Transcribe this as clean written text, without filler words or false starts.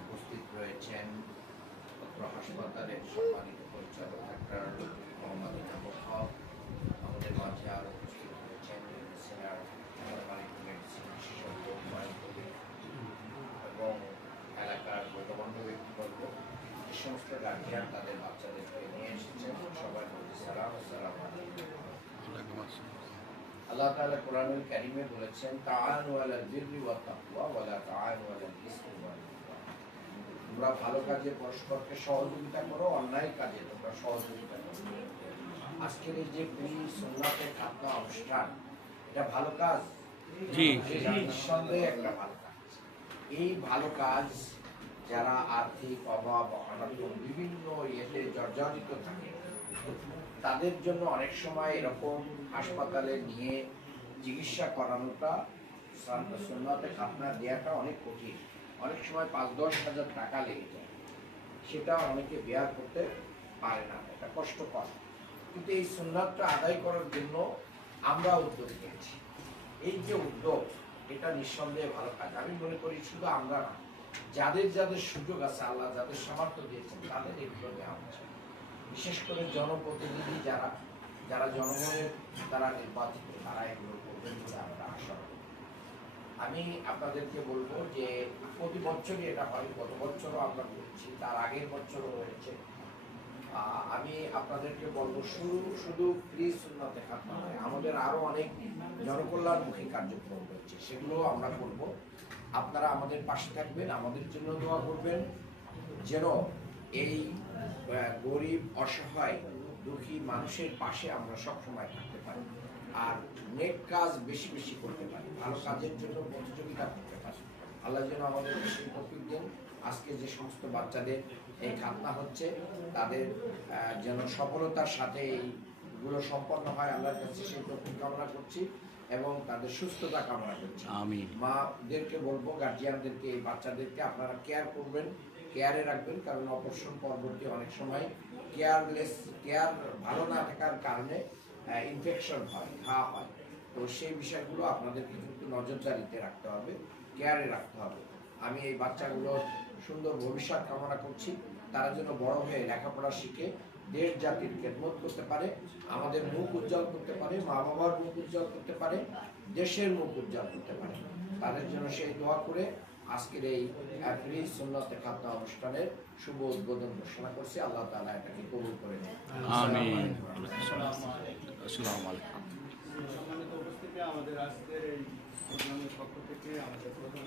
উপস্থিত রয়েছেন হাসপাতালের সম্মানিত পরিচালক ডাক্তার মোহাম্মদ ইনামুল হক। আমাদের মাঝে আরও উপস্থিত রয়েছেন সিনিয়র মেডিসিন বিশেষজ্ঞ এবং এলাকার গণ্যমান্য ব্যক্তিবর্গ, যে সমস্ত গার্জিয়ান তাদের বাচ্চাদেরকে নিয়ে এসেছেন, সবাই বলছি সালাম আসসালামু আলাইকুম। আল্লাহ তাআলা কোরআনুল কারীমে বলেছেন, তাআনু আলাল বিররি ওয়াত তাকওয়া ওয়া লা তাআনু আলাল ইসমি ওয়াল উদওয়ান। তোমরা ভালো কাজে পরস্পরকে সহযোগিতা করো, অন্যায় কাজে তোমরা সহযোগিতা করো। আজকের এই যে সুন্নাতে খাতনা অনুষ্ঠান, এটা ভালো কাজ, জি নিঃসন্দেহে একটা ভালো কাজ। এই ভালো কাজ যারা আর্থিক অভাব অনটন বিভিন্ন ইয়েতে জর্জরিত থাকে, তাদের জন্য অনেক সময় এরকম হাসপাতালে নিয়ে চিকিৎসা করানোটা, সুন্নাতে খাতনা দেওয়াটা অনেক কঠিন। অনেক সময় ৫-১০ হাজার টাকা লেগে যায়, সেটা অনেকে বেয়ার করতে পারে না, এটা কষ্টকর। কিন্তু এই সুন্নাতটা আদায় করার জন্য আমরা উদ্যোগ নিয়েছি। এই যে উদ্যোগ, এটা নিঃসন্দেহে ভালো কাজ। আমি মনে করি শুধু আমরা না, যাদের যাদের সুযোগ আছে, আল্লাহ যাদের সামর্থ্য দিয়েছেন, তাদের এগুলো দেওয়া হচ্ছে। বিশেষ করে জনপ্রতিনিধি যারা যারা জনগণের দ্বারা নির্বাচিত, তারা এগুলো করবেন বলে আমরা আশা করি। আমি আপনাদেরকে বলবো যে প্রতি বছরই এটা হয়, গত বছরও আমরা করছি, তার আগের বছরও হয়েছে। আমি আপনাদেরকে বলবো শুধু ফ্রি সুন্নাতে খাতনা নয়, আমাদের আরো অনেক জনকল্যাণমুখী কার্যক্রম রয়েছে, সেগুলো আমরা করব। আপনারা আমাদের পাশে থাকবেন, আমাদের জন্য দোয়া করবেন, যেন এই গরিব অসহায় দুঃখী মানুষের পাশে আমরা সবসময় থাকতে পারি, আর নেক কাজ বেশি বেশি করতে পারি, ভালো কাজের জন্য প্রতিযোগিতা করতে পারি। আল্লাহ যেন আমাদের সেই তৌফিক দেন। আজকে যে সমস্ত বাচ্চাদের এই খাতনা হচ্ছে, তাদের যেন সফলতার সাথে এইগুলো সম্পন্ন হয়, আল্লাহর কাছে সেই তৌফিক কামনা করছি এবং তাদের সুস্থতা কামনা করছি। মাদেরকে বলবো, গার্জিয়ানদেরকে, এই বাচ্চাদেরকে আপনারা কেয়ার করবেন, কেয়ারে রাখবেন, কারণ অপারেশন পরবর্তী অনেক সময় কেয়ার ভালো না থাকার কারণে ইনফেকশন হয়, ঘা হয়। তো সেই বিষয়গুলো আপনাদেরকে কিন্তু নজরদারিতে রাখতে হবে, কেয়ারে রাখতে হবে। আমি এই বাচ্চাগুলোর সুন্দর ভবিষ্যৎ কামনা করছি, তারা যেন বড় হয়ে লেখাপড়া শিখে দেশ জাতির খেদমত করতে পারে, আমাদের মুখ উজ্জ্বল করতে পারে, মা বাবার মুখ উজ্জ্বল করতে পারে, দেশের মুখ উজ্জ্বল করতে পারে। তাদের জন্য সেই দোয়া করে আজকের এই ফ্রি সুন্নাতে খাতনা অনুষ্ঠানের শুভ উদ্বোধন ঘোষণা করছি। আল্লাহ তাআলা এটাকে কবুল করে নেন। আমিন। আসসালামু আলাইকুম। সম্মানিত উপস্থিতি, আমাদের আজকের এই প্রোগ্রামের পক্ষ থেকে আমাদের প্রধান